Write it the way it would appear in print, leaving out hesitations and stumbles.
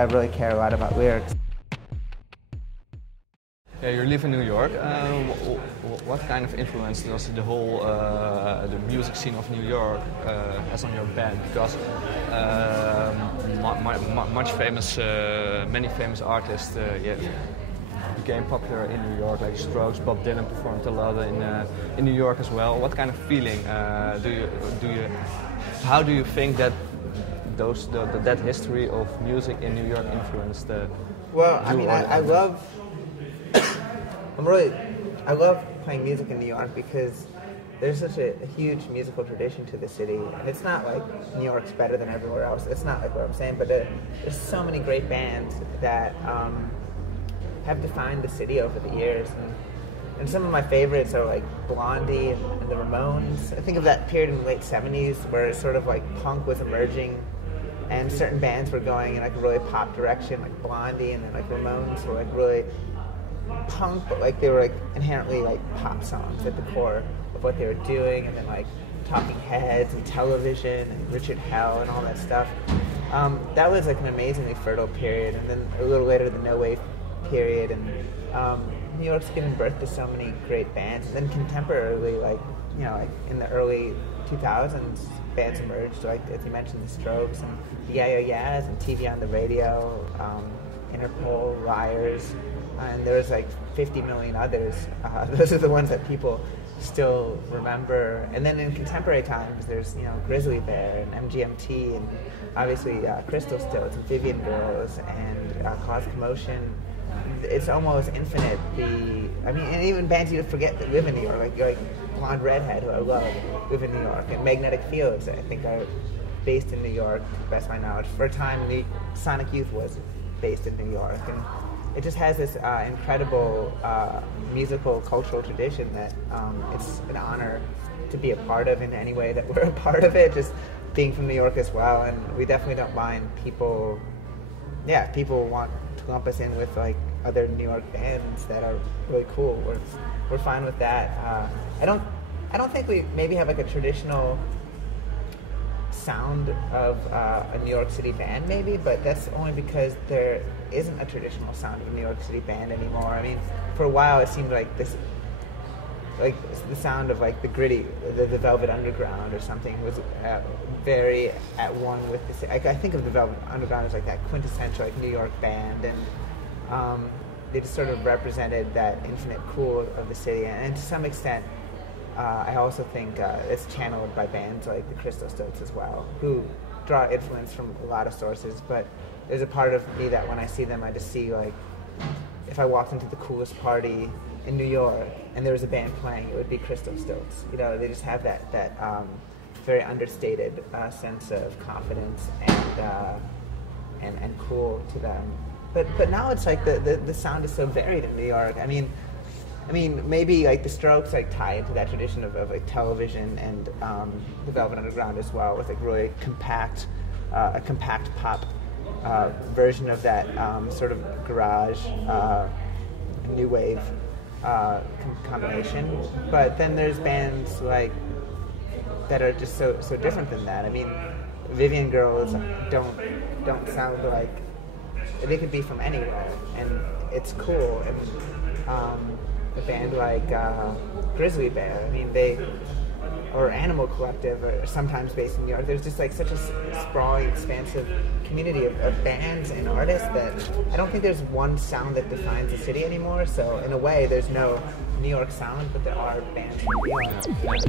I really care a lot about lyrics. Yeah, you live in New York. What kind of influence does the whole the music scene of New York has on your band? Because many famous artists became popular in New York, like Strokes. Bob Dylan performed a lot in New York as well. What kind of feeling how do you think that that history of music in New York influenced the? Well, I mean, I love playing music in New York because there's such a huge musical tradition to the city, and it's not like New York's better than everywhere else. It's not like what I'm saying, but there's so many great bands that have defined the city over the years, and some of my favorites are like Blondie and the Ramones. I think of that period in the late '70s where it's sort of like punk was emerging, and certain bands were going in like a really pop direction, like Blondie, and then like Ramones were like really punk, but like they were like inherently like pop songs at the core of what they were doing, and then like Talking Heads and Television and Richard Hell and all that stuff. That was like an amazingly fertile period, and then a little later the no wave period, and New York's giving birth to so many great bands. And then contemporarily, like like in the early 2000s, bands emerged, like as you mentioned, the Strokes and the Yeah Yeah Yeahs and TV on the Radio, Interpol, Liars. And there's like 50 million others. Those are the ones that people still remember. And then in contemporary times, there's Grizzly Bear and MGMT, and obviously Crystal Stilts and Vivian Girls and Cause Commotion. It's almost infinite. And even bands you forget that live in New York, like Blonde Redhead, who I love, live in New York, and Magnetic Fields, I think, are based in New York, to the best of my knowledge. For a time, Sonic Youth was based in New York, and it just has this incredible musical, cultural tradition that it's an honor to be a part of in any way that we're a part of it, just being from New York as well. And we definitely don't mind people want to lump us in with like other New York bands that are really cool. We're fine with that. I don't think we maybe have like a traditional sound of a New York City band maybe, but that's only because there isn't a traditional sound of a New York City band anymore. I mean, for a while it seemed like this, like the sound of like the gritty, the Velvet Underground or something was very at one with the city. I think of the Velvet Underground as like that quintessential like New York band, and they just sort of represented that infinite cool of the city, and to some extent I also think it's channeled by bands like the Crystal Stilts as well, who draw influence from a lot of sources, but there's a part of me that when I see them, I just see like, if I walked into the coolest party in New York and there was a band playing, it would be Crystal Stilts. They just have that very understated sense of confidence and cool to them. But now it's like the sound is so varied in New York. I mean, maybe like the Strokes like tie into that tradition of like Television and the Velvet Underground as well, with like really a compact pop version of that sort of garage new wave combination. But then there's bands like that are just so different than that. I mean, Vivian Girls don't sound like they could be from anywhere, and it's cool. And a band like Grizzly Bear, I mean, or Animal Collective, are sometimes based in New York. There's just like such a sprawling, expansive community of bands and artists that I don't think there's one sound that defines the city anymore. So in a way, there's no New York sound, but there are bands from New York.